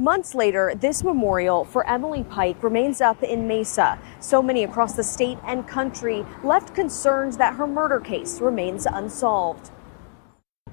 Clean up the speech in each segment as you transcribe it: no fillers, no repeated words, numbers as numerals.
Months later, this memorial for Emily Pike remains up in Mesa. So many across the state and country left concerns that her murder case remains unsolved.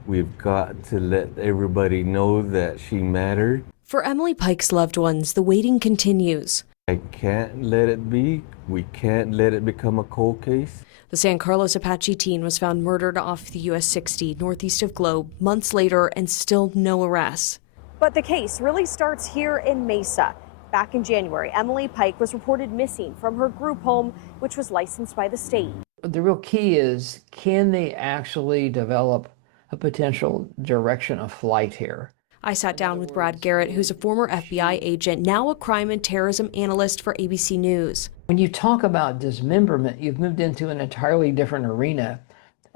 We've got to let everybody know that she mattered. For Emily Pike's loved ones, the waiting continues. I can't let it be. We can't let it become a cold case. The San Carlos Apache teen was found murdered off the US 60 northeast of Globe months later and still no arrests. But the case really starts here in Mesa. Back in January, Emily Pike was reported missing from her group home, which was licensed by the state. The real key is, can they actually develop a potential direction of flight here? I sat down with Brad Garrett, who's a former FBI agent, now a crime and terrorism analyst for ABC News. When you talk about dismemberment, you've moved into an entirely different arena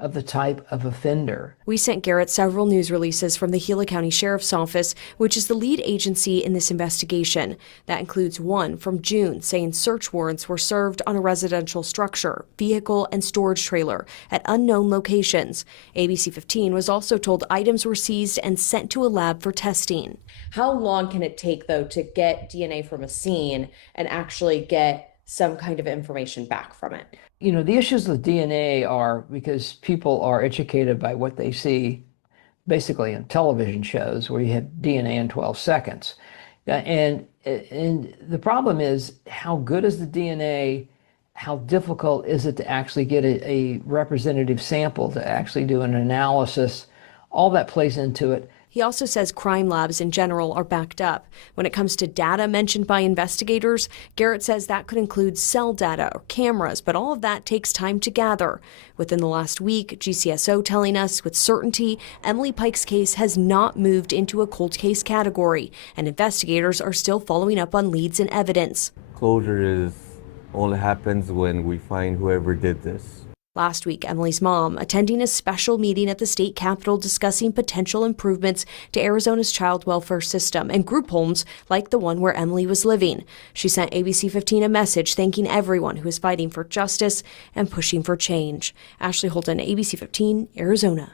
of the type of offender. We sent Garrett several news releases from the Gila County Sheriff's Office, which is the lead agency in this investigation. That includes one from June saying search warrants were served on a residential structure, vehicle, and storage trailer at unknown locations. ABC 15 was also told items were seized and sent to a lab for testing. How long can it take, though, to get DNA from a scene and actually get some kind of information back from it? You know, the issues with DNA are because people are educated by what they see basically in television shows where you have DNA in 12 seconds. And the problem is, how good is the DNA? How difficult is it to actually get a representative sample to actually do an analysis? All that plays into it. He also says crime labs in general are backed up. When it comes to data mentioned by investigators, Garrett says that could include cell data or cameras, but all of that takes time to gather. Within the last week, GCSO telling us with certainty Emily Pike's case has not moved into a cold case category, and investigators are still following up on leads and evidence. Closure only happens when we find whoever did this. Last week, Emily's mom attending a special meeting at the state capitol discussing potential improvements to Arizona's child welfare system and group homes like the one where Emily was living. She sent ABC 15 a message thanking everyone who is fighting for justice and pushing for change. Ashley Holton, ABC 15, Arizona.